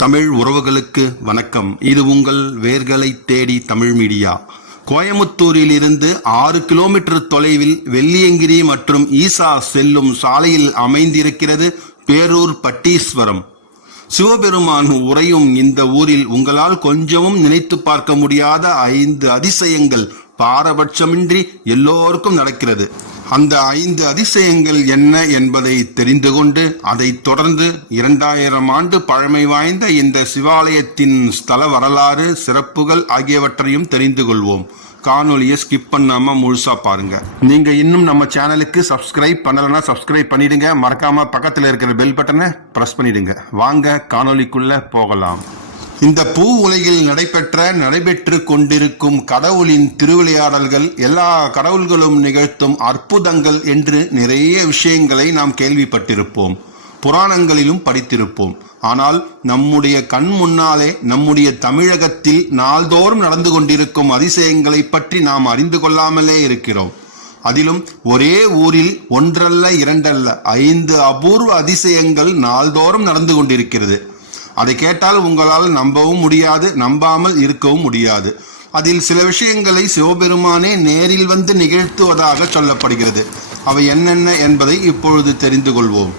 தமிழ் உறவுகளுக்கு வணக்கம். இது உங்கள் வேர்களை தேடி தமிழ் மீடியா. கோயமுத்தூரில் இருந்து ஆறு கிலோமீட்டர் தொலைவில் வெள்ளியங்கிரி மற்றும் ஈசா செல்லும் சாலையில் அமைந்திருக்கிறது பேரூர் பட்டீஸ்வரம். சிவபெருமான் உறையும் இந்த ஊரில் உங்களால் கொஞ்சமும் நினைத்து பார்க்க முடியாத ஐந்து அதிசயங்கள் பாரபட்சமின்றி எல்லோருக்கும் நடக்கிறது. அந்த ஐந்து அதிசயங்கள் என்ன என்பதை தெரிந்து கொண்டு அதைத் தொடர்ந்து இரண்டாயிரம் ஆண்டு பழமை வாய்ந்த இந்த சிவாலயத்தின் ஸ்தல வரலாறு சிறப்புகள் ஆகியவற்றையும் தெரிந்து கொள்வோம். காணொலியை ஸ்கிப் பண்ணாம முழுசா பாருங்க. நீங்க இன்னும் நம்ம சேனலுக்கு சப்ஸ்கிரைப் பண்ணலன்னா சப்ஸ்கிரைப் பண்ணிடுங்க. மறக்காம பக்கத்துல இருக்கிற பெல் பட்டனை பிரஸ் பண்ணிடுங்க. வாங்க காணொலிக்குள்ள போகலாம். இந்த பூ உலகில் நடைபெற்ற நடைபெற்று கொண்டிருக்கும் கடவுளின் திருவிளையாடல்கள் எல்லா கடவுள்களும் நிகழ்த்தும் அற்புதங்கள் என்று நிறைய விஷயங்களை நாம் கேள்விப்பட்டிருப்போம். புராணங்களிலும் படித்திருப்போம். ஆனால் நம்முடைய கண் முன்னாலே நம்முடைய தமிழகத்தில் நாள்தோறும் நடந்து கொண்டிருக்கும் அதிசயங்களை பற்றி நாம் அறிந்து கொள்ளாமலே இருக்கிறோம். அதிலும் ஒரே ஊரில் ஒன்றல்ல இரண்டல்ல ஐந்து அபூர்வ அதிசயங்கள் நாள்தோறும் நடந்து கொண்டிருக்கிறது. அதை கேட்டால் உங்களால் நம்பவும் முடியாது நம்பாமல் இருக்கவும் முடியாது. அதில் சில விஷயங்களை சிவபெருமானே நேரில் வந்து நிகழ்த்துவதாக சொல்லப்படுகிறது. அவை என்னென்ன என்பதை இப்பொழுது தெரிந்து கொள்வோம்.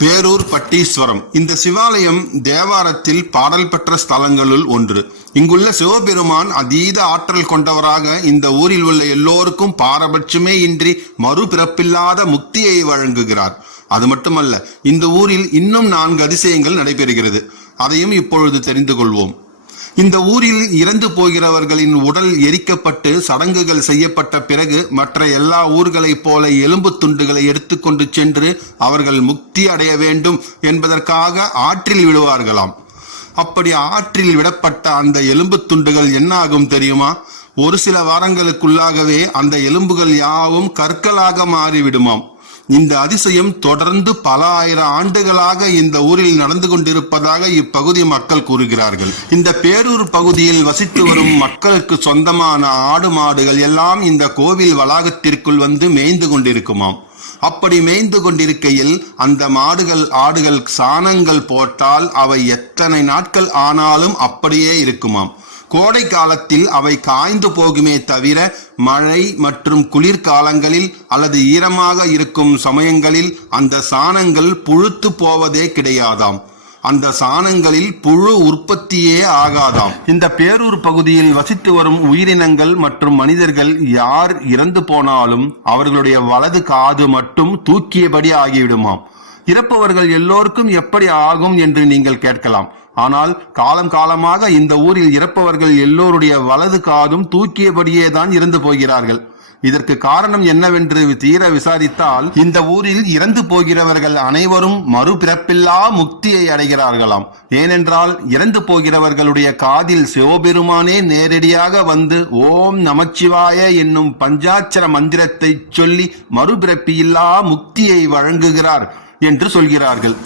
பேரூர் பட்டீஸ்வரம். இந்த சிவாலயம் தேவாரத்தில் பாடல் பெற்ற ஸ்தலங்களுள் ஒன்று. இங்குள்ள சிவபெருமான் அதீத ஆற்றல் கொண்டவராக இந்த ஊரில் உள்ள எல்லோருக்கும் பாரபட்சமே இன்றி மறுபிறப்பில்லாத முக்தியை வழங்குகிறார். அது மட்டுமல்ல இந்த ஊரில் இன்னும் நான்கு அதிசயங்கள் நடைபெறுகிறது. அதையும் இப்பொழுது தெரிந்து கொள்வோம். இந்த ஊரில் இறந்து போகிறவர்களின் உடல் எரிக்கப்பட்டு சடங்குகள் செய்யப்பட்ட பிறகு மற்ற எல்லா ஊர்களைப் போல எலும்பு துண்டுகளை எடுத்துக்கொண்டு சென்று அவர்கள் முக்தி அடைய வேண்டும் என்பதற்காக ஆற்றில் விடுவார்களாம் அப்படி ஆற்றில் விடப்பட்ட அந்த எலும்பு துண்டுகள் என்ன ஆகும் தெரியுமா? ஒரு சில வாரங்களுக்குள்ளாகவே அந்த எலும்புகள் யாவும் கற்களாக மாறிவிடுமாம். இந்த அதிசயம் தொடர்ந்து பல ஆயிரம் ஆண்டுகளாக இந்த ஊரில் நடந்து கொண்டிருப்பதாக இப்பகுதி மக்கள் கூறுகிறார்கள். இந்த பேரூர் பகுதியில் வசித்து வரும் மக்களுக்கு சொந்தமான ஆடு மாடுகள் எல்லாம் இந்த கோவில் வளாகத்திற்குள் வந்து மேய்ந்து கொண்டிருக்குமாம். அப்படி மேய்ந்து கொண்டிருக்கையில் அந்த மாடுகள் ஆடுகள் சாணங்கள் போட்டால் அவை எத்தனை நாட்கள் ஆனாலும் அப்படியே இருக்குமாம். கோடை காலத்தில் அவை காய்ந்து போகுமே தவிர மழை மற்றும் குளிர்காலங்களில் அல்லது ஈரமாக இருக்கும் சமயங்களில் அந்த சாணங்கள் புழுத்து போவதே கிடையாதாம். அந்த சாணங்களில் புழு உற்பத்தியே ஆகாதாம். இந்த பேரூர் பகுதியில் வசித்து வரும் உயிரினங்கள் மற்றும் மனிதர்கள் யார் இறந்து போனாலும் அவர்களுடைய வலது காது மட்டும் தூக்கியபடி ஆகிவிடுமாம். இறப்பவர்கள் எல்லோருக்கும் எப்படி ஆகும் என்று நீங்கள் கேட்கலாம். ஆனால் காலம் காலமாக இந்த ஊரில் இறப்பவர்கள் எல்லோருடைய வலது காதும் தூக்கியபடியே தான் இருந்து போகிறார்கள். இதற்கு காரணம் என்னவென்று தீர விசாரித்தால் இந்த ஊரில் இறந்து போகிறவர்கள் அனைவரும் மறுபிறப்பில்லா முக்தியை அடைகிறார்களாம். ஏனென்றால் இறந்து போகிறவர்களுடைய காதில் சிவபெருமானே நேரடியாக வந்து ஓம் நமச்சிவாய என்னும் பஞ்சாட்சர மந்திரத்தை சொல்லி மறுபிறப்பில்லா முக்தியை வழங்குகிறார் என்று சொல்கிறார்கள்.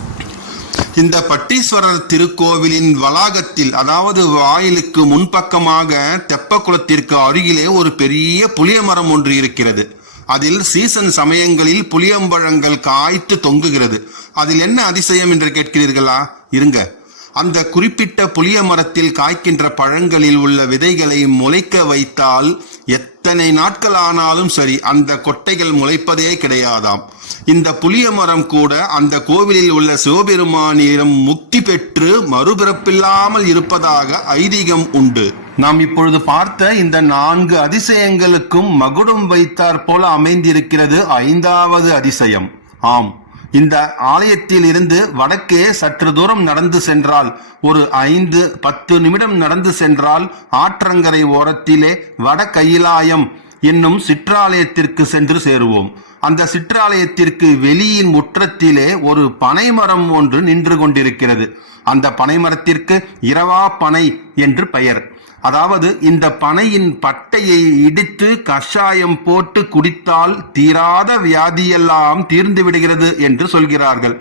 இந்த பட்டீஸ்வரர் திருக்கோவிலின் வளாகத்தில் அதாவது வாயிலுக்கு முன்பக்கமாக தெப்பக்குளத்திற்கு அருகிலே ஒரு பெரிய புளிய மரம் ஒன்று இருக்கிறது. அதில் சீசன் சமயங்களில் புளியம்பழங்கள் காய்த்து தொங்குகிறது. அதில் என்ன அதிசயம் என்று கேட்கிறீர்களா? இருங்க. அந்த குறிப்பிட்ட புளிய மரத்தில் காய்க்கின்ற பழங்களில் உள்ள விதைகளை முளைக்க வைத்தால் எத்தனை நாட்கள் ஆனாலும் சரி அந்த கொட்டைகள் முளைப்பதே கிடையாதாம். இந்த புளிய மரம் கூட அந்த கோவிலில் உள்ள சிவபெருமானிடம் முக்தி பெற்று மறுபிறப்பில்லாமல் இருப்பதாக ஐதீகம் உண்டு. நாம் இப்பொழுது பார்த்த இந்த நான்கு அதிசயங்களுக்கும் மகுடம் வைத்தாற் போல அமைந்திருக்கிறது ஐந்தாவது அதிசயம். ஆம் இந்த ஆலயத்தில் இருந்து வடக்கே சற்று தூரம் நடந்து சென்றால் ஒரு ஐந்து பத்து நிமிடம் நடந்து சென்றால் ஆற்றங்கரை ஓரத்திலே வட கையிலாயம் என்னும் சிற்றாலயத்திற்கு சென்று சேருவோம். அந்த சிற்றாலயத்திற்கு வெளியின் முற்றத்திலே ஒரு பனைமரம் ஒன்று நின்று கொண்டிருக்கிறது. அந்த பனைமரத்திற்கு இரவா பனை என்று பெயர். அதாவது இந்த பனையின் பட்டையை இடித்து கஷாயம் போட்டு குடித்தால் தீராத வியாதியெல்லாம் தீர்ந்து விடுகிறது என்று சொல்கிறார்கள்.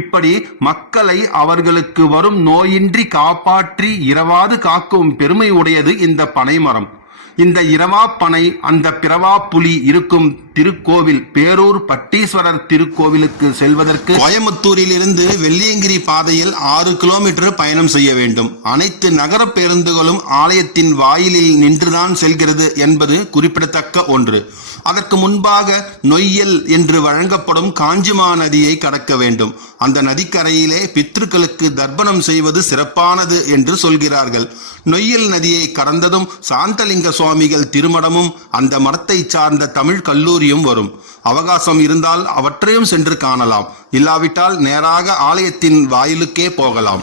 இப்படி மக்களை அவர்களுக்கு வரும் நோயின்றி காப்பாற்றி இரவாது காக்கும் பெருமை உடையது இந்த பனைமரம். இந்த இரவா பனை அந்த பிறவா புலி இருக்கும் திருக்கோவில் பேரூர் பட்டீஸ்வரர் திருக்கோவிலுக்கு செல்வதற்கு கோயம்புத்தூரில் இருந்து வெள்ளியங்கிரி பாதையில் ஆறு கிலோமீட்டர் பயணம் செய்ய வேண்டும். அனைத்து நகர பேருந்துகளும் ஆலயத்தின் வாயிலில் நின்றுதான் செல்கிறது என்பது குறிப்பிடத்தக்க ஒன்று. அதற்கு முன்பாக நொய்யல் என்று வழங்கப்படும் காஞ்சிமா நதியை கடக்க வேண்டும். அந்த நதிக்கரையிலே பித்ருக்களுக்கு தர்ப்பணம் செய்வது சிறப்பானது என்று சொல்கிறார்கள். நொய்யல் நதியை கடந்ததும் சாந்தலிங்க சுவாமிகள் திருமணமும் அந்த மரத்தை சார்ந்த தமிழ் கல்லூரி கல்லூரியும் வரும். அவகாசம் இருந்தால் அவற்றையும் சென்று காணலாம். இல்லாவிட்டால் நேராக ஆலயத்தின் வாயிலுக்கே போகலாம்.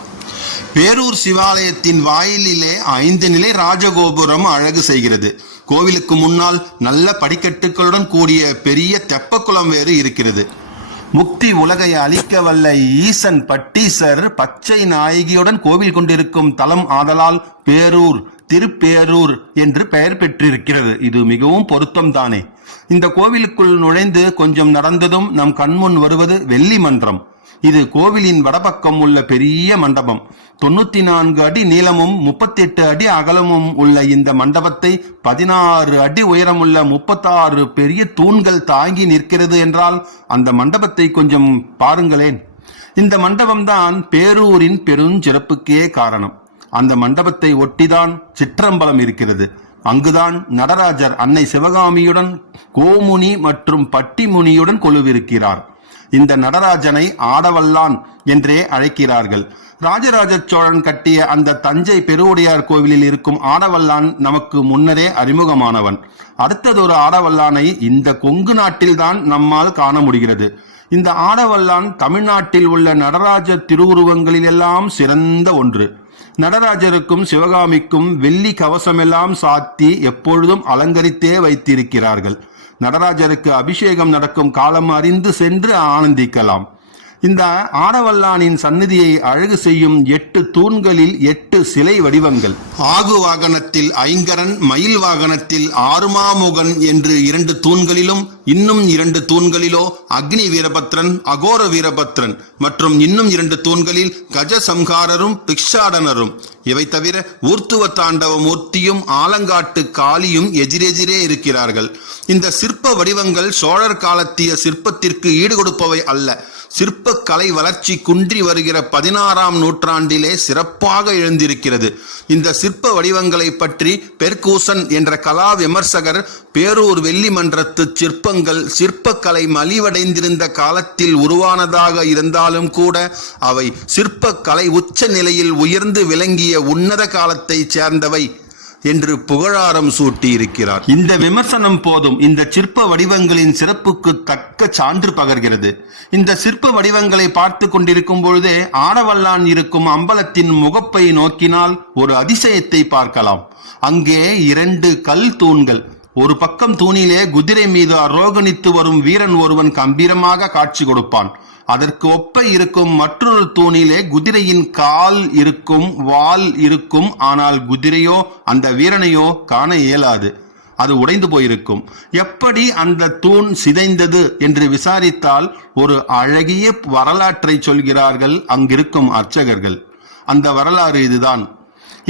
பேரூர் சிவாலயத்தின் வாயிலிலே ஐந்து நிலை ராஜகோபுரம் அழகு செய்கிறது. கோவிலுக்கு முன்னால் நல்ல படிக்கட்டுகளுடன் கூடிய பெரிய தெப்பக்குளம் வேறு இருக்கிறது. முக்தி உலகை அழிக்க வல்ல ஈசன் பட்டீசர் பச்சை நாயகியுடன் கோவில் கொண்டிருக்கும் தலம் ஆதலால் பேரூர் திருப்பேரூர் என்று பெயர் பெற்றிருக்கிறது. இது மிகவும் பொருத்தம் தானே. இந்த கோவிலுக்குள் நுழைந்து கொஞ்சம் நடந்ததும் நம் கண்முன் வருவது வெள்ளி மன்றம். இது கோவிலின் வடபக்கம் உள்ள பெரிய மண்டபம். தொண்ணூத்தி நான்கு அடி நீளமும் முப்பத்தி எட்டு அடி அகலமும் உள்ள இந்த மண்டபத்தை பதினாறு அடி உயரமுள்ள முப்பத்தாறு பெரிய தூண்கள் தாங்கி நிற்கிறது என்றால் அந்த மண்டபத்தை கொஞ்சம் பாருங்களேன். இந்த மண்டபம்தான் பேரூரின் பெருஞ்சிறப்புக்கே காரணம். அந்த மண்டபத்தை ஒட்டிதான் சிற்றம்பலம் இருக்கிறது. அங்குதான் நடராஜர் அன்னை சிவகாமியுடன் கோமுனி மற்றும் பட்டிமுனியுடன் கொலுவிருக்கிறார். இந்த நடராஜனை ஆடவல்லான் என்றே அழைக்கிறார்கள். ராஜராஜ சோழன் கட்டிய அந்த தஞ்சை பெருவுடையார் கோவிலில் இருக்கும் ஆடவல்லான் நமக்கு முன்னரே அறிமுகமானவன். அடுத்ததொரு ஆடவல்லானை இந்த கொங்கு நாட்டில்தான் நம்மால் காண முடிகிறது. இந்த ஆடவல்லான் தமிழ்நாட்டில் உள்ள நடராஜ திருவுருவங்களிலெல்லாம் சிறந்த ஒன்று. நடராஜருக்கும் சிவகாமிக்கும் வெள்ளி கவசமெல்லாம் சாத்தி எப்பொழுதும் அலங்கரித்தே வைத்திருக்கிறார்கள். நடராஜருக்கு அபிஷேகம் நடக்கும் காலம் அறிந்து சென்று ஆனந்திக்கலாம். இந்த ஆடவல்லானின் சந்நிதியை அழகு செய்யும் எட்டு தூண்களில் எட்டு சிலை வடிவங்கள். ஆகு வாகனத்தில் ஐங்கரன் மயில் வாகனத்தில் ஆறுமாமுகன் என்று இரண்டு தூண்களிலும் இன்னும் இரண்டு தூண்களிலோ அக்னி வீரபத்ரன் அகோர வீரபத்ரன் மற்றும் இன்னும் இரண்டு தூண்களில் கஜ சம்ஹாரரும் பிக்ஷாடனரும். இவை தவிர ஊர்த்துவ தாண்டவ மூர்த்தியும் ஆலங்காட்டு காளியும் எதிரெதிரே இருக்கிறார்கள். இந்த சிற்ப வடிவங்கள் சோழர் காலத்திய சிற்பத்திற்கு ஈடுகொடுப்பவை அல்ல. சிற்பக்கலை வளர்ச்சி குன்றி வருகிற பதினாறாம் நூற்றாண்டிலே சிறப்பாக எழுந்திருக்கிறது. இந்த சிற்ப வடிவங்களை பற்றி பெர்கூசன் என்ற கலா விமர்சகர் பேரூர் வெள்ளி மன்றத்து சிற்பங்கள் சிற்பக்கலை மலிவடைந்திருந்த காலத்தில் உருவானதாக இருந்தாலும் கூட அவை சிற்பக்கலை உச்ச நிலையில் உயர்ந்து விளங்கிய உன்னத காலத்தைச் சேர்ந்தவை. என்று புகழாரம் சூட்டியிருக்கிறார். இந்த விமர்சனம் போதும். இந்த சிற்ப வடிவங்களின் சிறப்புக்கு தக்க சான்று பகர்கிறது. இந்த சிற்ப வடிவங்களை பார்த்து கொண்டிருக்கும் பொழுதே ஆடவல்லான் இருக்கும் அம்பலத்தின் முகப்பை நோக்கினால் ஒரு அதிசயத்தை பார்க்கலாம். அங்கே இரண்டு கல் தூண்கள். ஒரு பக்கம் தூணிலே குதிரை மீது அரோகணித்து வரும் வீரன் ஒருவன் கம்பீரமாக காட்சி கொடுப்பான். அதற்கு ஒப்ப இருக்கும் மற்றொரு தூணிலே குதிரையின் கால் இருக்கும் வால் இருக்கும். ஆனால் குதிரையோ அந்த வீரனையோ காண இயலாது. அது உடைந்து போயிருக்கும். எப்படி அந்த தூண் சிதைந்தது என்று விசாரித்தால் ஒரு அழகிய வரலாற்றை சொல்கிறார்கள் அங்கிருக்கும் அர்ச்சகர்கள். அந்த வரலாறு இதுதான்.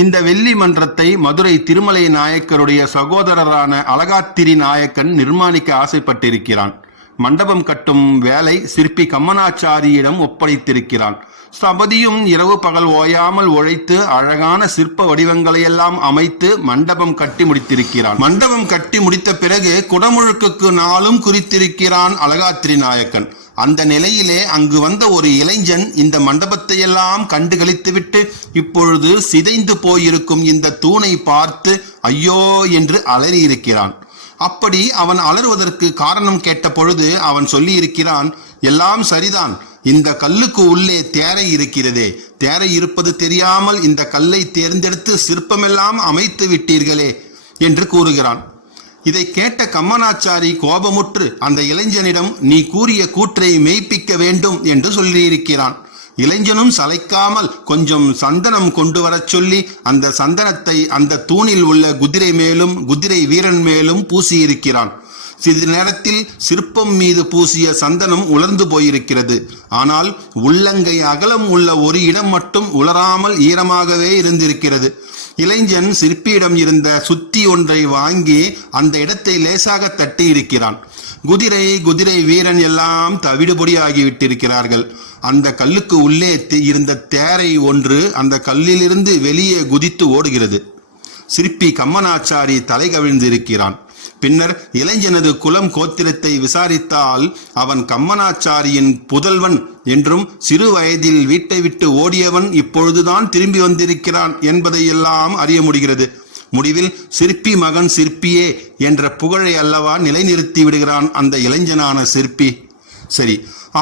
இந்த வெள்ளி மன்றத்தை மதுரை திருமலை நாயக்கருடைய சகோதரரான அழகாத்திரி நாயக்கன் நிர்மாணிக்க ஆசைப்பட்டிருக்கிறான். மண்டபம் கட்டும் வேலை சிற்பி கம்மனாச்சாரியிடம் ஒப்படைத்திருக்கிறான். சபதியும் இரவு பகல் ஓயாமல் உழைத்து அழகான சிற்ப வடிவங்களையெல்லாம் அமைத்து மண்டபம் கட்டி முடித்திருக்கிறான். மண்டபம் கட்டி முடித்த பிறகு குடமுழுக்குக்கு நாளும் குறித்திருக்கிறான் அழகாத்திரி நாயக்கன். அந்த நிலையிலே அங்கு வந்த ஒரு இளைஞன் இந்த மண்டபத்தையெல்லாம் கண்டு கழித்துவிட்டு இப்பொழுது சிதைந்து போயிருக்கும் இந்த தூணை பார்த்து ஐயோ என்று அலறியிருக்கிறான். அப்படி அவன் அலறுவதற்கு காரணம் கேட்ட பொழுது அவன் சொல்லியிருக்கிறான் எல்லாம் சரிதான். இந்த கல்லுக்கு உள்ளே தேரை இருக்கிறதே. தேரை இருப்பது தெரியாமல் இந்த கல்லை தேர்ந்தெடுத்து சிற்பமெல்லாம் அமைத்து விட்டீர்களே என்று கூறுகிறான். இதை கேட்ட கம்மனாச்சாரி கோபமுற்று அந்த இளைஞனிடம் நீ கூறிய கூற்றை மெய்ப்பிக்க வேண்டும் என்று சொல்லியிருக்கிறான். இளைஞனும் சளைக்காமல் கொஞ்சம் சந்தனம் கொண்டு வரச் சொல்லி அந்த சந்தனத்தை அந்த தூணில் உள்ள குதிரை மேலும் குதிரை வீரன் மேலும் பூசியிருக்கிறான். சிறிது நேரத்தில் சிற்பம் மீது பூசிய சந்தனம் உலர்ந்து போயிருக்கிறது. ஆனால் உள்ளங்கை அகலம் உள்ள ஒரு இடம் மட்டும் உலராமல் ஈரமாகவே இருந்திருக்கிறது. இளைஞன் சிற்பியிடம் இருந்த சுத்தி ஒன்றை வாங்கி அந்த இடத்தை லேசாக தட்டி இருக்கிறான் குதிரை குதிரை வீரன் எல்லாம் தவிடுபொடியாகிவிட்டிருக்கிறார்கள். அந்த கல்லுக்கு உள்ளே இருந்த தேரை ஒன்று அந்த கல்லிலிருந்து வெளியே குதித்து ஓடுகிறது. சிற்பி கம்மனாச்சாரி தலை கவிழ்ந்திருக்கிறான். பின்னர் இளைஞனது குலம் கோத்திரத்தை விசாரித்தால் அவன் கம்மனாச்சாரியின் புதல்வன் என்றும் சிறு வயதில் வீட்டை விட்டு ஓடியவன் இப்பொழுதுதான் திரும்பி வந்திருக்கிறான் என்பதையெல்லாம் அறிய முடிகிறது. முடிவில் சிற்பி மகன் சிற்பியே என்ற புகழை அல்லவா நிலைநிறுத்தி விடுகிறான் அந்த இளைஞனான சிற்பி. சரி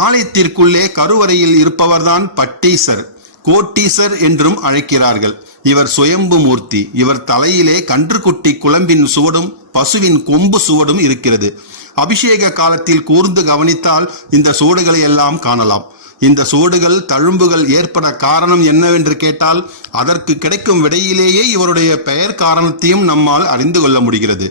ஆலயத்திற்குள்ளே கருவறையில் இருப்பவர்தான் பட்டீசர் கோட்டீசர் என்றும் அழைக்கிறார்கள். இவர் சுயம்பு மூர்த்தி இவர் தலையிலே கன்றுக்குட்டி குழம்பின் சுவடும் பசுவின் கொம்பு சுவடும் இருக்கிறது. அபிஷேக காலத்தில் கூர்ந்து கவனித்தால் இந்த சுவடுகளை எல்லாம் காணலாம். இந்த சூடுகள் தழும்புகள் ஏற்பட காரணம் என்னவென்று கேட்டால் அதற்கு கிடைக்கும் விடையிலேயே இவருடைய பெயர் காரணத்தையும் நம்மால் அறிந்து கொள்ள முடிகிறது.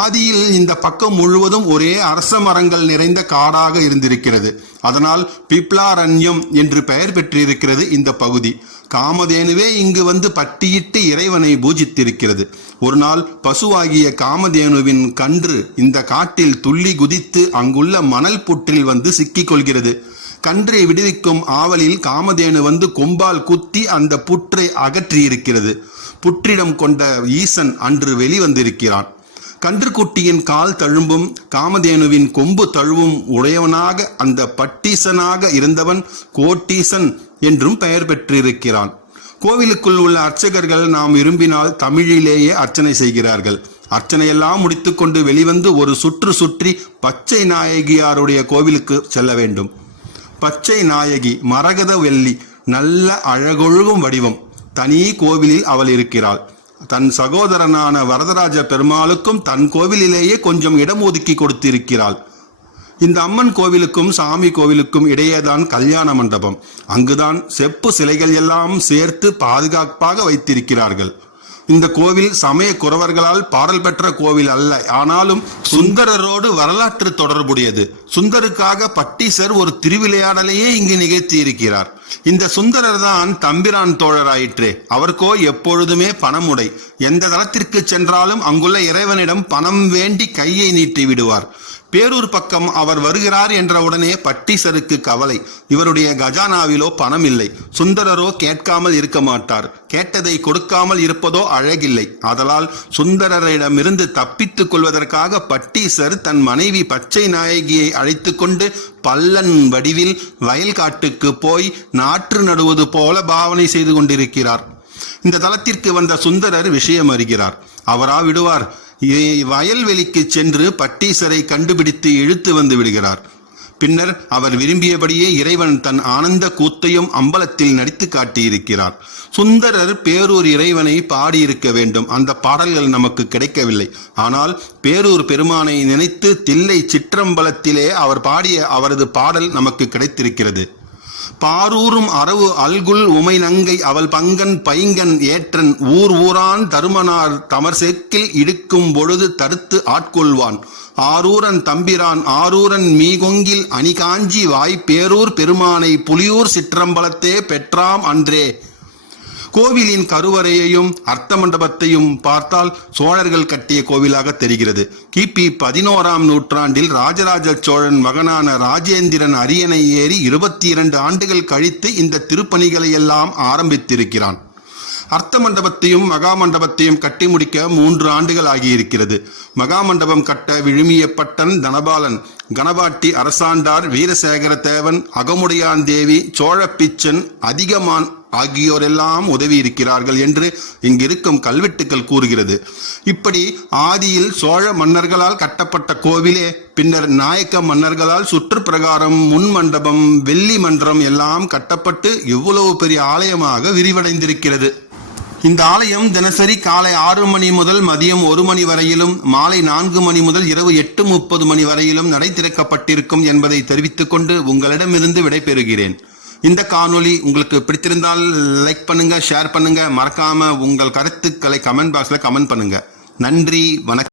ஆதியில் இந்த பக்கம் முழுவதும் ஒரே அரச மரங்கள் நிறைந்த காடாக இருந்திருக்கிறது. அதனால் பிப்லாரண்யம் என்று பெயர் பெற்றிருக்கிறது இந்த பகுதி. காமதேனுவே இங்கு வந்து பட்டியிட்டு இறைவனை பூஜித்திருக்கிறது. ஒரு நாள் பசுவாகிய காமதேனுவின் கன்று இந்த காட்டில் துள்ளி குதித்து அங்குள்ள மணல் புற்றில் வந்து சிக்கிக் கொள்கிறது. கன்றை விடுவிக்கும் ஆவலில் காமதேனு வந்து கொம்பால் குத்தி அந்த புற்றை அகற்றியிருக்கிறது. புற்றிடம் கொண்ட ஈசன் அன்று வெளிவந்திருக்கிறான். கன்றுக்குட்டியின் கால் தழும்பும் காமதேனுவின் கொம்பு தழுவும் உடையவனாக அந்த பட்டீசனாக இருந்தவன் கோட்டீசன் என்றும் பெயர் பெற்றிருக்கிறான். கோவிலுக்குள் உள்ள அர்ச்சகர்கள் நாம் விரும்பினால் தமிழிலேயே அர்ச்சனை செய்கிறார்கள். அர்ச்சனையெல்லாம் முடித்துக்கொண்டு வெளிவந்து ஒரு சுற்று சுற்றி பச்சை நாயகியாருடைய கோவிலுக்கு செல்ல வேண்டும். பச்சை நாயகி மரகத வெள்ளி நல்ல அழகொழுகும் வடிவம். தனி கோவிலில் அவள் இருக்கிறாள். தன் சகோதரனான வரதராஜ பெருமாளுக்கும் தன் கோவிலிலேயே கொஞ்சம் இடம் ஒதுக்கி கொடுத்திருக்கிறாள். இந்த அம்மன் கோவிலுக்கும் சாமி கோவிலுக்கும் இடையேதான் கல்யாண மண்டபம். அங்குதான் செப்பு சிலைகள் எல்லாம் சேர்த்து பாதுகாப்பாக வைத்திருக்கிறார்கள். இந்த கோவில் சமய குறவர்களால் பாடல் பெற்ற கோவில் அல்ல. ஆனாலும் சுந்தரரோடு வரலாற்று தொடர்புடையது. சுந்தருக்காக பட்டீசர் ஒரு திருவிளையாடலையே இங்கு நிகழ்த்தி இருக்கிறார் இந்த சுந்தரர் தான் தம்பிரான் தோழராயிற்றே. அவருக்கோ எப்பொழுதுமே பணமுடை. எந்த தளத்திற்கு சென்றாலும் அங்குள்ள இறைவனிடம் பணம் வேண்டி கையை நீட்டி விடுவார். பேரூர் பக்கம் அவர் வருகிறார் என்ற உடனே பட்டீசருக்கு கவலை. இவருடைய கஜானாவிலோ பணம் இல்லை சுந்தரரோ கேட்காமல் இருக்க மாட்டார். கேட்டதை கொடுக்காமல் இருப்பதோ அழகில்லை. ஆதலால் சுந்தரரிடமிருந்து தப்பித்துக் கொள்வதற்காக பட்டீசர் தன் மனைவி பச்சை நாயகியை அழைத்து கொண்டு பல்லன் வடிவில் வயல்காட்டுக்கு போய் நாற்று நடுவது போல பாவனை செய்து கொண்டிருக்கிறார். இந்த தளத்திற்கு வந்த சுந்தரர் விஷயம் அறிகிறார். அவரா விடுவார். வயல்வெளிக்கு சென்று பட்டீசரை கண்டுபிடித்து இழுத்து வந்து விடுகிறார். பின்னர் அவர் விரும்பியபடியே இறைவன் தன் ஆனந்த கூத்தையும் அம்பலத்தில் நடித்து காட்டியிருக்கிறார். சுந்தரர் பேரூர் இறைவனை பாடியிருக்க வேண்டும். அந்த பாடல்கள் நமக்கு கிடைக்கவில்லை. ஆனால் பேரூர் பெருமானை நினைத்து தில்லை சிற்றம்பலத்திலே அவர் பாடிய அவரது பாடல் நமக்கு கிடைத்திருக்கிறது. பாரூரும் அரவு அல்குல் உமை நங்கை அவள் பங்கன் பைங்கன் ஏற்றன் ஊர் ஊரான் தருமனார் தமர் செக்கில் இடுக்கும் பொழுது தடுத்து ஆட்கொள்வான். ஆரூரன் தம்பிரான் ஆரூரன் மீகொங்கில் அணிகாஞ்சி வாய் பேரூர் பெருமானை புலியூர் சிற்றம்பலத்தே பெற்றாம் அன்றே. கோவிலின் கருவறையையும் அர்த்த மண்டபத்தையும் பார்த்தால் சோழர்கள் கட்டிய கோவிலாக தெரிகிறது. கிபி பதினோராம் நூற்றாண்டில் ராஜராஜ சோழன் மகனான ராஜேந்திரன் அரியணை ஏறி இருபத்தி இரண்டு ஆண்டுகள் கழித்து இந்த திருப்பணிகளை எல்லாம் ஆரம்பித்திருக்கிறான். அர்த்த மண்டபத்தையும் மகா மண்டபத்தையும் கட்டி முடிக்க மூன்று ஆண்டுகள் ஆகியிருக்கிறது. மகா மண்டபம் கட்ட விழுமிய பட்டன் தனபாலன் கணபாட்டி அரசாண்டார் வீரசேகர தேவன் அகமுடையான் தேவி சோழப்பிச்சன் அதிகமான் ஆகியோரெல்லாம் உதவி இருக்கிறார்கள் என்று இங்கிருக்கும் கல்வெட்டுக்கள் கூறுகிறது. இப்படி ஆதியில் சோழ மன்னர்களால் கட்டப்பட்ட கோவிலே பின்னர் நாயக்க மன்னர்களால் சுற்றுப்பிரகாரம் முன் மண்டபம் வெள்ளி மன்றம் எல்லாம் கட்டப்பட்டு இவ்வளவு பெரிய ஆலயமாக விரிவடைந்திருக்கிறது. இந்த ஆலயம் தினசரி காலை ஆறு மணி முதல் மதியம் ஒரு மணி வரையிலும் மாலை நான்கு மணி முதல் இரவு எட்டு முப்பது மணி வரையிலும் நடை திறக்கப்பட்டிருக்கும் என்பதை தெரிவித்துக் கொண்டு உங்களிடமிருந்து விடைபெறுகிறேன். இந்த காணொளி உங்களுக்கு பிடித்திருந்தால் லைக் பண்ணுங்க ஷேர் பண்ணுங்க. மறக்காம உங்கள் கருத்துக்களை கமெண்ட் பாக்ஸ்ல கமெண்ட் பண்ணுங்க. நன்றி வணக்கம்.